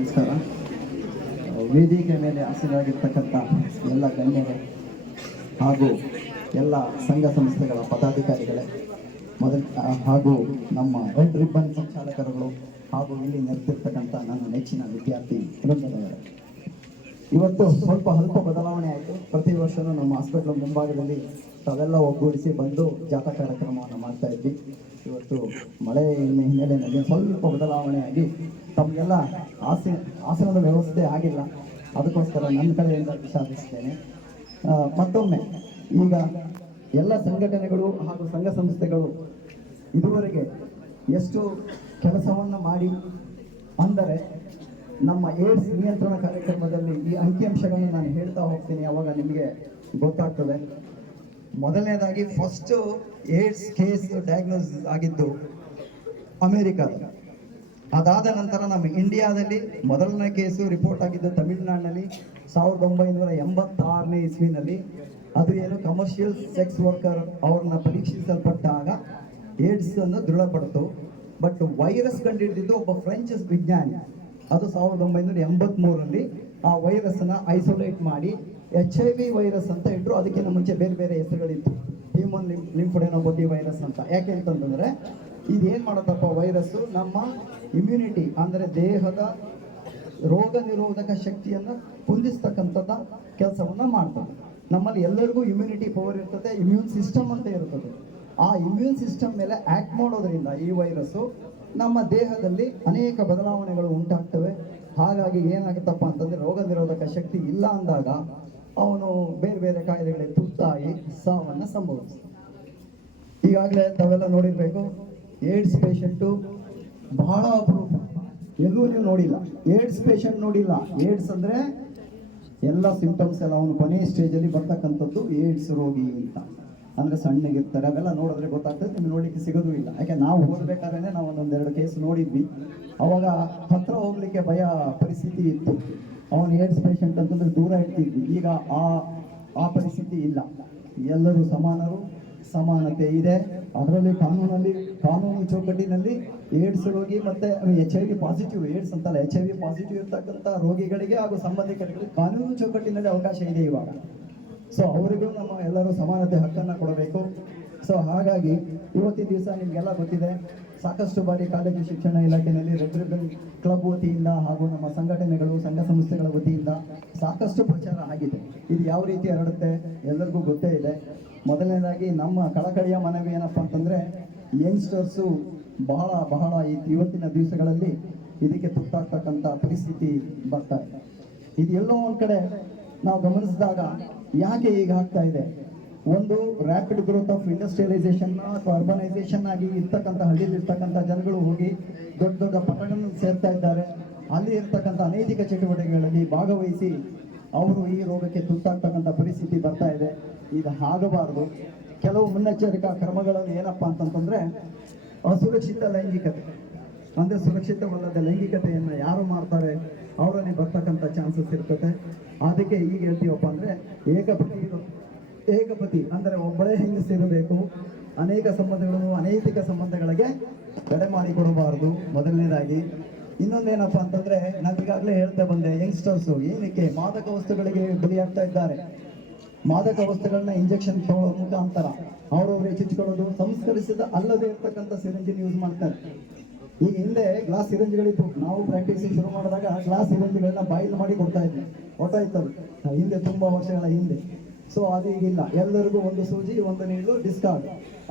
ನಮಸ್ಕಾರ. ವೇದಿಕೆ ಮೇಲೆ ಆಸೀನರಾಗಿರ್ತಕ್ಕಂಥ ಎಲ್ಲ ಗಣ್ಯರೇ ಹಾಗೂ ಎಲ್ಲ ಸಂಘ ಸಂಸ್ಥೆಗಳ ಪದಾಧಿಕಾರಿಗಳೇ ಹಾಗೂ ನಮ್ಮ ರೆಡ್ ರಿಬ್ಬನ್ ಸಂಚಾಲಕರುಗಳು ಹಾಗೂ ಇಲ್ಲಿ ನೆರೆದಿರ್ತಕ್ಕಂಥ ನನ್ನ ನೆಚ್ಚಿನ ವಿದ್ಯಾರ್ಥಿ ವೃಂದದವರೇ, ಇವತ್ತು ಸ್ವಲ್ಪ ಬದಲಾವಣೆ ಆಯಿತು. ಪ್ರತಿ ವರ್ಷವೂ ನಮ್ಮ ಹಾಸ್ಪಿಟ್ಲ್ ಮುಂಭಾಗದಲ್ಲಿ ತಾವೆಲ್ಲ ಒಗ್ಗೂಡಿಸಿ ಬಂದು ಜಾಥಾ ಕಾರ್ಯಕ್ರಮವನ್ನು ಮಾಡ್ತಾ ಇದ್ವಿ. ಇವತ್ತು ಮಳೆ ಹಿನ್ನೆಲೆಯಲ್ಲಿ ಸ್ವಲ್ಪ ಬದಲಾವಣೆಯಾಗಿ ತಮಗೆಲ್ಲ ಆಸನದ ವ್ಯವಸ್ಥೆ ಆಗಿಲ್ಲ. ಅದಕ್ಕೋಸ್ಕರ ನನ್ನ ಕಡೆಯಿಂದ ವಿಷಾದಿಸ್ತೇನೆ. ಮತ್ತೊಮ್ಮೆ ಈಗ ಎಲ್ಲ ಸಂಘಟನೆಗಳು ಹಾಗೂ ಸಂಘ ಸಂಸ್ಥೆಗಳು ಇದುವರೆಗೆ ಎಷ್ಟು ಕೆಲಸವನ್ನು ಮಾಡಿ ಅಂದರೆ ನಮ್ಮ ಏಡ್ಸ್ ನಿಯಂತ್ರಣ ಕಾರ್ಯಕ್ರಮದಲ್ಲಿ ಈ ಅಂಕಿಅಂಶಗಳನ್ನು ನಾನು ಹೇಳ್ತಾ ಹೋಗ್ತೀನಿ, ಅವಾಗ ನಿಮಗೆ ಗೊತ್ತಾಗ್ತದೆ. ಮೊದಲನೇದಾಗಿ ಫಸ್ಟ್ ಏಡ್ಸ್ ಕೇಸ್ ಡಯಾಗ್ನೋಸ್ ಆಗಿದ್ದು ಅಮೇರಿಕಾದ. ಅದಾದ ನಂತರ ನಮ್ಮ ಇಂಡಿಯಾದಲ್ಲಿ ಮೊದಲನೇ ಕೇಸು ರಿಪೋರ್ಟ್ ಆಗಿದ್ದು ತಮಿಳುನಾಡಿನಲ್ಲಿ 1986ನೇ ಇಸ್ವಿನಲ್ಲಿ. ಅದು ಏನು ಕಮರ್ಷಿಯಲ್ ಸೆಕ್ಸ್ ವರ್ಕರ್ ಅವ್ರನ್ನ ಪರೀಕ್ಷಿಸಲ್ಪಟ್ಟಾಗ ಏಡ್ಸ್ ಅನ್ನು ದೃಢಪಡ್ತು. ಬಟ್ ವೈರಸ್ ಕಂಡುಹಿಡಿದಿದ್ದು ಒಬ್ಬ ಫ್ರೆಂಚ್ ವಿಜ್ಞಾನಿ. ಅದು 1983ರಲ್ಲಿ ಆ ವೈರಸ್ನ ಐಸೋಲೇಟ್ ಮಾಡಿ HIV ವೈರಸ್ ಅಂತ ಇಟ್ಟರು. ಅದಕ್ಕಿಂತ ಮುಂಚೆ ಬೇರೆ ಬೇರೆ ಹೆಸರುಗಳಿತ್ತು, ಹ್ಯೂಮನ್ ಲಿಂಫೋಡೆನೋಪತಿ ವೈರಸ್ ಅಂತ. ಯಾಕೆ ಅಂತಂದ್ರೆ ಇದೇನು ಮಾಡುತ್ತಪ್ಪ ವೈರಸ್ಸು, ನಮ್ಮ ಇಮ್ಯುನಿಟಿ ಅಂದರೆ ದೇಹದ ರೋಗ ನಿರೋಧಕ ಶಕ್ತಿಯನ್ನು ಕುಂದಿಸ್ತಕ್ಕಂಥದ್ದು ಕೆಲಸವನ್ನು ಮಾಡ್ತದೆ. ನಮ್ಮಲ್ಲಿ ಎಲ್ಲರಿಗೂ ಇಮ್ಯುನಿಟಿ ಪವರ್ ಇರ್ತದೆ, ಇಮ್ಯೂನ್ ಸಿಸ್ಟಮ್ ಅಂತ ಇರ್ತದೆ. ಆ ಇಮ್ಯೂನ್ ಸಿಸ್ಟಮ್ ಮೇಲೆ ಆ್ಯಕ್ಟ್ ಮಾಡೋದ್ರಿಂದ ಈ ವೈರಸ್ಸು ನಮ್ಮ ದೇಹದಲ್ಲಿ ಅನೇಕ ಬದಲಾವಣೆಗಳು ಉಂಟಾಗ್ತವೆ. ಹಾಗಾಗಿ ಏನಾಗುತ್ತಪ್ಪ ಅಂತಂದರೆ ರೋಗ ನಿರೋಧಕ ಶಕ್ತಿ ಇಲ್ಲ ಅಂದಾಗ ಅವನು ಬೇರೆ ಬೇರೆ ಕಾಯಿಲೆಗಳಿಗೆ ತುತ್ತಾಗಿ ಸಾವನ್ನು ಸಂಭವಿಸ್ತಾನೆ. ಈಗಾಗಲೇ ತಾವೆಲ್ಲ ನೋಡಿರಬೇಕು, ಏಡ್ಸ್ ಪೇಷಂಟು ಬಹಳ ಅಪರೂಪ, ಎಲ್ಲೂ ನೀವು ನೋಡಿಲ್ಲ. ಏಡ್ಸ್ ಪೇಷಂಟ್ ನೋಡಿಲ್ಲ. ಏಡ್ಸ್ ಅಂದರೆ ಎಲ್ಲ ಸಿಂಪ್ಟಮ್ಸ್ ಎಲ್ಲ ಅವನು ಕೊನೆಯ ಸ್ಟೇಜಲ್ಲಿ ಬರ್ತಕ್ಕಂಥದ್ದು ಏಡ್ಸ್ ರೋಗಿ ಅಂತ. ಅಂದರೆ ಸಣ್ಣಗಿರ್ತಾರೆ, ಅವೆಲ್ಲ ನೋಡಿದ್ರೆ ಗೊತ್ತಾಗ್ತದೆ, ನಿಮ್ಗೆ ನೋಡಲಿಕ್ಕೆ ಸಿಗೋದು ಇಲ್ಲ. ಯಾಕೆ ನಾವು ಓದಬೇಕಾದ್ರೆ ನಾವು ಒಂದೊಂದೆರಡು ಕೇಸ್ ನೋಡಿದ್ವಿ. ಅವಾಗ ಹತ್ರ ಹೋಗ್ಲಿಕ್ಕೆ ಭಯ ಪರಿಸ್ಥಿತಿ ಇತ್ತು. ಅವನು ಏಡ್ಸ್ ಪೇಷಂಟ್ ಅಂತಂದ್ರೆ ದೂರ ಇಡ್ತಿದ್ವಿ. ಈಗ ಆ ಪರಿಸ್ಥಿತಿ ಇಲ್ಲ. ಎಲ್ಲರೂ ಸಮಾನರು, ಸಮಾನತೆ ಇದೆ. ಅದರಲ್ಲಿ ಕಾನೂನು ಚೌಕಟ್ಟಿನಲ್ಲಿ ಏಡ್ಸ್ ರೋಗಿ ಮತ್ತೆ HIV ಪಾಸಿಟಿವ್, ಏಡ್ಸ್ ಅಂತಲ್ಲ HIV ಪಾಸಿಟಿವ್ ಇರ್ತಕ್ಕಂಥ ರೋಗಿಗಳಿಗೆ ಹಾಗೂ ಸಂಬಂಧಿಕರಿಗೆ ಕಾನೂನು ಚೌಕಟ್ಟಿನಲ್ಲಿ ಅವಕಾಶ ಇದೆ ಇವಾಗ. ಸೊ ಅವರಿಗೂ ನಮ್ಮ ಎಲ್ಲರೂ ಸಮಾನತೆ ಹಕ್ಕನ್ನು ಕೊಡಬೇಕು. ಸೊ ಹಾಗಾಗಿ ಇವತ್ತಿನ ದಿವಸ ನಿಮಗೆಲ್ಲ ಗೊತ್ತಿದೆ, ಸಾಕಷ್ಟು ಬಾರಿ ಕಾಲೇಜು ಶಿಕ್ಷಣ ಇಲಾಖೆಯಲ್ಲಿ ರೆಡ್ ರಿಬ್ಬನ್ ಕ್ಲಬ್ ವತಿಯಿಂದ ಹಾಗೂ ನಮ್ಮ ಸಂಘಟನೆಗಳು ಸಂಘ ಸಂಸ್ಥೆಗಳ ವತಿಯಿಂದ ಸಾಕಷ್ಟು ಪ್ರಚಾರ ಆಗಿದೆ. ಇದು ಯಾವ ರೀತಿ ಹರಡುತ್ತೆ ಎಲ್ಲರಿಗೂ ಗೊತ್ತೇ ಇದೆ. ಮೊದಲನೇದಾಗಿ ನಮ್ಮ ಕಳಕಳಿಯ ಮನವಿ ಏನಪ್ಪ ಅಂತಂದರೆ, ಯಂಗ್ಸ್ಟರ್ಸು ಬಹಳ ಇವತ್ತಿನ ದಿವಸಗಳಲ್ಲಿ ಇದಕ್ಕೆ ತುತ್ತಾಗ್ತಕ್ಕಂಥ ಪರಿಸ್ಥಿತಿ ಬರ್ತಾ ಇದೆ. ಇದು ಎಲ್ಲೋ ಒಂದು ಕಡೆ ನಾವು ಗಮನಿಸಿದಾಗ ಯಾಕೆ ಈಗ ಆಗ್ತಾ ಇದೆ, ಒಂದು ರ್ಯಾಪಿಡ್ ಗ್ರೋತ್ ಆಫ್ ಇಂಡಸ್ಟ್ರಿಯಲೈಸೇಷನ್ ಅಥವಾ ಅರ್ಬನೈಸೇಷನ್ ಆಗಿ ಇರ್ತಕ್ಕಂಥ ಹಳ್ಳಿಯಲ್ಲಿ ಇರ್ತಕ್ಕಂಥ ಜನಗಳು ಹೋಗಿ ದೊಡ್ಡ ದೊಡ್ಡ ಪಟ್ಟಣಗಳನ್ನು ಸೇರ್ತಾ ಇದ್ದಾರೆ. ಅಲ್ಲಿ ಇರ್ತಕ್ಕಂಥ ಅನೈತಿಕ ಚಟುವಟಿಕೆಗಳಲ್ಲಿ ಭಾಗವಹಿಸಿ ಅವರು ಈ ರೋಗಕ್ಕೆ ತುತ್ತಾಗ್ತಕ್ಕಂಥ ಪರಿಸ್ಥಿತಿ ಬರ್ತಾ ಇದೆ. ಇದು ಆಗಬಾರ್ದು. ಕೆಲವು ಮುನ್ನೆಚ್ಚರಿಕಾ ಕ್ರಮಗಳಲ್ಲಿ ಏನಪ್ಪ ಅಂತಂತಂದರೆ, ಅಸುರಕ್ಷಿತ ಲೈಂಗಿಕತೆ ಅಂದರೆ ಸುರಕ್ಷಿತವಲ್ಲದ ಲೈಂಗಿಕತೆಯನ್ನು ಯಾರು ಮಾಡ್ತಾರೆ ಅವರಲ್ಲಿ ಬರ್ತಕ್ಕಂಥ ಚಾನ್ಸಸ್ ಇರ್ತದೆ. ಅದಕ್ಕೆ ಈಗ ಹೇಳ್ತೀವಪ್ಪ ಅಂದರೆ ಏಕಪತಿ ಅಂದರೆ ಒಬ್ಬಳೇ ಹೆಂಗಸಿರಬೇಕು. ಅನೇಕ ಸಂಬಂಧಗಳು ಅನೈತಿಕ ಸಂಬಂಧಗಳಿಗೆ ತಡೆ ಮಾಡಿಕೊಡಬಾರದು ಮೊದಲನೇದಾಗಿ. ಇನ್ನೊಂದೇನಪ್ಪ ಅಂತಂದರೆ, ನಾನು ಈಗಾಗಲೇ ಹೇಳ್ತಾ ಬಂದೆ, ಯಂಗ್ಸ್ಟರ್ಸು ಏನಕ್ಕೆ ಮಾದಕ ವಸ್ತುಗಳಿಗೆ ಬಲಿಯಾಗ್ತಾ ಇದ್ದಾರೆ. ಮಾದಕ ವಸ್ತುಗಳನ್ನ ಇಂಜೆಕ್ಷನ್ ತಗೊಳ್ಳೋ ಮುಖಾಂತರ ಅವರವರೇ ಚುಚ್ಕೊಳ್ಳೋದು, ಸಂಸ್ಕರಿಸಿದ ಅಲ್ಲದೆ ಇರ್ತಕ್ಕಂಥ ಸಿರಿಂಜಿನ ಯೂಸ್ ಮಾಡ್ತಾರೆ. ಈಗ ಹಿಂದೆ ಗ್ಲಾಸ್ ಸಿರಿಂಜ್ಗಳಿತ್ತು. ನಾವು ಪ್ರಾಕ್ಟೀಸ್ ಶುರು ಮಾಡಿದಾಗ ಗ್ಲಾಸ್ ಸಿರಿಂಜ್ಗಳನ್ನ ಬಾಯಿಲ್ ಮಾಡಿ ಕೊಡ್ತಾ ಇದ್ವಿ. ಹೊಟ್ಟೋಯ್ತದು ಹಿಂದೆ, ತುಂಬ ವರ್ಷಗಳ ಹಿಂದೆ. ಸೊ ಅದು ಈಗಿಲ್ಲ. ಎಲ್ಲರಿಗೂ ಒಂದು ಸೂಜಿ, ಒಂದು ನೀರು, ಡಿಸ್ಕಾರ್ಡ್.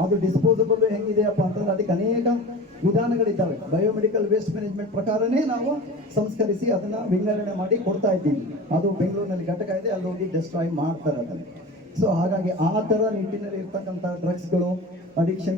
ಅದು ಡಿಸ್ಪೋಸಬಲ್ ಹೆಂಗಿದೆಯಪ್ಪ ಅಂತಂದ್ರೆ ಅದಕ್ಕೆ ಅನೇಕ ವಿಧಾನಗಳಿದ್ದಾವೆ. ಬಯೋಮೆಡಿಕಲ್ ವೇಸ್ಟ್ ಮ್ಯಾನೇಜ್ಮೆಂಟ್ ಪ್ರಕಾರನೇ ನಾವು ಸಂಸ್ಕರಿಸಿ ಅದನ್ನು ವಿಂಗಡಣೆ ಮಾಡಿ ಕೊಡ್ತಾ ಇದ್ದೀವಿ. ಅದು ಬೆಂಗಳೂರಿನಲ್ಲಿ ಘಟಕ ಇದೆ, ಅಲ್ಲಿ ಹೋಗಿ ಡಿಸ್ಟ್ರಾಯ್ ಮಾಡ್ತಾರೆ ಅದನ್ನು. ಸೊ ಹಾಗಾಗಿ ಆ ಥರ ನಿಟ್ಟಿನಲ್ಲಿ ಇರ್ತಕ್ಕಂಥ ಡ್ರಗ್ಸ್ಗಳು, ಅಡಿಕ್ಷನ್